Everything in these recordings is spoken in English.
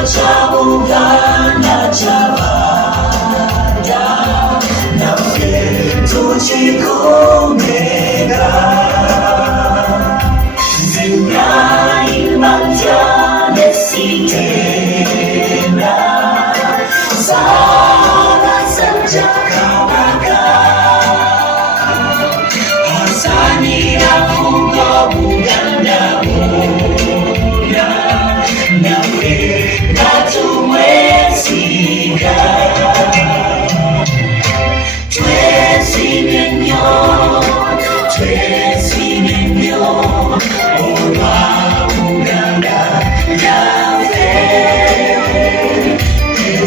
Cha Uganda chabada nafe tuchikumega zinai manjane sitena sana sanja kawaka hasani ya fungo Uganda moya nafe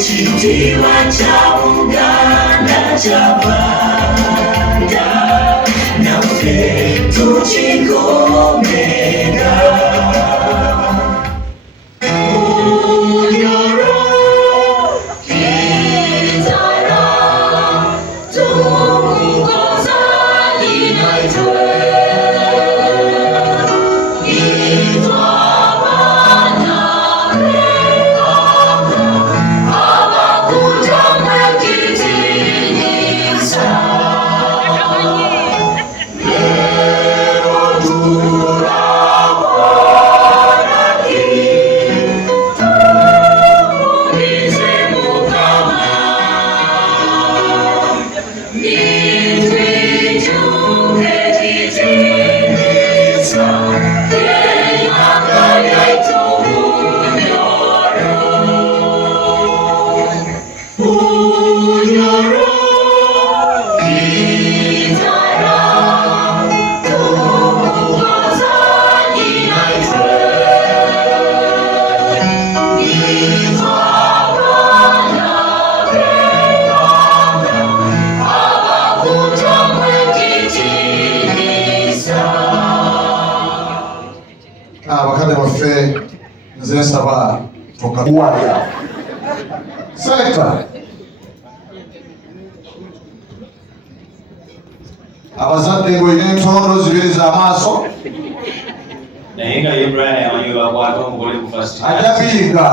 Chitiwa cha Uganda chabanda nafe tuchikumega Wakati wafe nze saba tokabuwaya Selector abazadde ng'olina entondo zibiri z'amaaso naye nga ye Brian yamanyi bakwata omugole ku first ajja kuyiga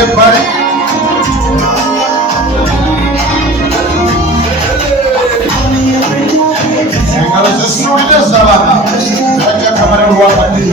Everybody. Engalo zisubire z'abaana bajja kamera lwabadde